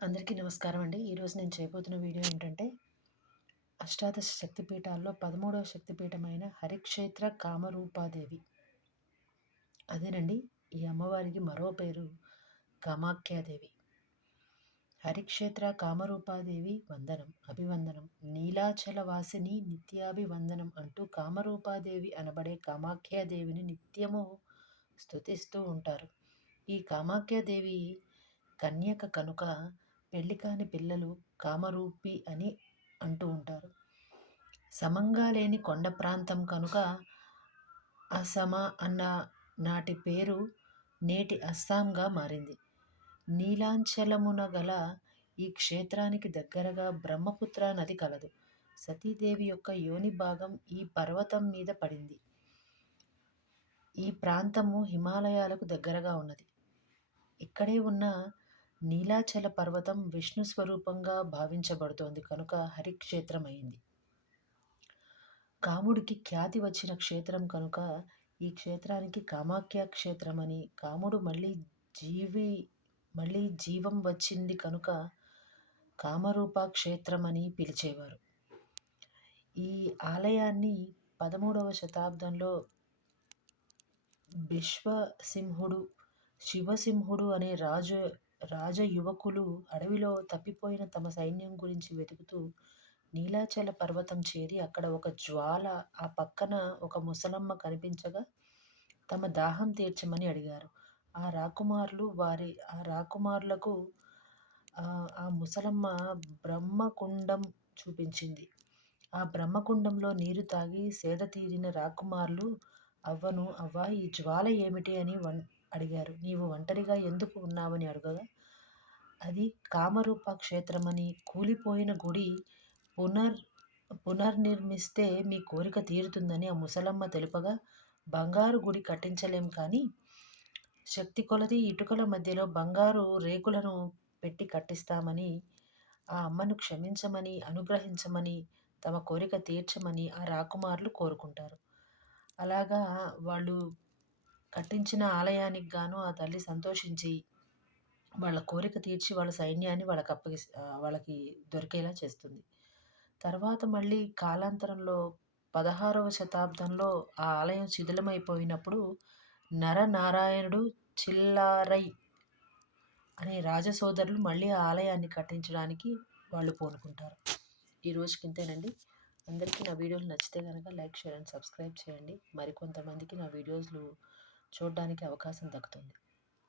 అందరికీ నమస్కారం అండి. ఈరోజు నేను చేయబోతున్న వీడియో ఏంటంటే, అష్టాదశ శక్తిపీఠాల్లో 13వ శక్తిపీఠమైన హరిక్షేత్ర కామరూపాదేవి. అదేనండి, ఈ అమ్మవారికి మరో పేరు కామాఖ్యాదేవి. హరిక్షేత్ర కామరూపాదేవి వందనం, అభివందనం. నీలాచల వాసిని నిత్యాభివందనం అంటూ కామరూపాదేవి అనబడే కామాఖ్యాదేవిని నిత్యము స్తుతిస్తూ ఉంటారు. ఈ కామాఖ్యాదేవి కన్యక కనుక పెళ్లి కాని పిల్లలు కామరూపి అని అంటూ ఉంటారు. సమంగా లేని కొండ ప్రాంతం కనుక అసమ అన్న నాటి పేరు నేటి అస్సాంగా మారింది. నీలాంచలమున గల ఈ క్షేత్రానికి దగ్గరగా బ్రహ్మపుత్ర నది కలదు. సతీదేవి యొక్క యోని భాగం ఈ పర్వతం మీద పడింది. ఈ ప్రాంతము హిమాలయాలకు దగ్గరగా ఉన్నది. ఇక్కడే ఉన్న నీలాచల పర్వతం విష్ణు స్వరూపంగా భావించబడుతోంది కనుక హరిక్షేత్రం అయింది. కాముడికి ఖ్యాతి వచ్చిన క్షేత్రం కనుక ఈ క్షేత్రానికి కామాఖ్య క్షేత్రమని, కాముడు మళ్ళీ జీవం వచ్చింది కనుక కామరూప క్షేత్రమని పిలిచేవారు. ఈ ఆలయాన్ని 13వ శతాబ్దంలో శివసింహుడు అనే రాజయువకులు అడవిలో తప్పిపోయిన తమ సైన్యం గురించి వెతుకుతూ నీలాచల పర్వతం చేరి అక్కడ ఒక జ్వాల, ఆ పక్కన ఒక ముసలమ్మ కనిపించగా తమ దాహం తీర్చమని అడిగారు. ఆ రాకుమారులకు ఆ ముసలమ్మ బ్రహ్మకుండం చూపించింది. ఆ బ్రహ్మకుండంలో నీరు తాగి సేద తీరిన రాకుమారులు అవ్వా ఈ జ్వాల ఏమిటి అని అడిగారు. నీవు ఒంటరిగా ఎందుకు ఉన్నావని అడగగా, అది కామరూప క్షేత్రమని, కూలిపోయిన గుడి పునర్నిర్మిస్తే మీ కోరిక తీరుతుందని ఆ ముసలమ్మ తెలుపగా, బంగారు గుడి కట్టించలేం కానీ శక్తి కొలది ఇటుకల మధ్యలో బంగారు రేకులను పెట్టి కట్టిస్తామని, ఆ అమ్మను క్షమించమని, అనుగ్రహించమని, తమ కోరిక తీర్చమని ఆ రాకుమారులు కోరుకుంటారు. అలాగా వాళ్ళు కట్టించిన ఆలయానికి గాను ఆ తల్లి సంతోషించి వాళ్ళ కోరిక తీర్చి వాళ్ళ సైన్యాన్ని వాళ్ళకి దొరికేలా చేస్తుంది. తర్వాత మళ్ళీ కాలాంతరంలో 16వ శతాబ్దంలో ఆ ఆలయం శిథిలమైపోయినప్పుడు నరనారాయణుడు చిల్లారై అనే రాజసోదరులు మళ్ళీ ఆ ఆలయాన్ని కట్టించడానికి వాళ్ళు పూనుకుంటారు. ఈ రోజుకి ఇంతేనండి. అందరికీ నా వీడియోలు నచ్చితే కనుక లైక్, షేర్ అండ్ సబ్స్క్రైబ్ చేయండి. మరికొంతమందికి నా వీడియోస్లు చూడడానికి అవకాశం దక్కుతుంది.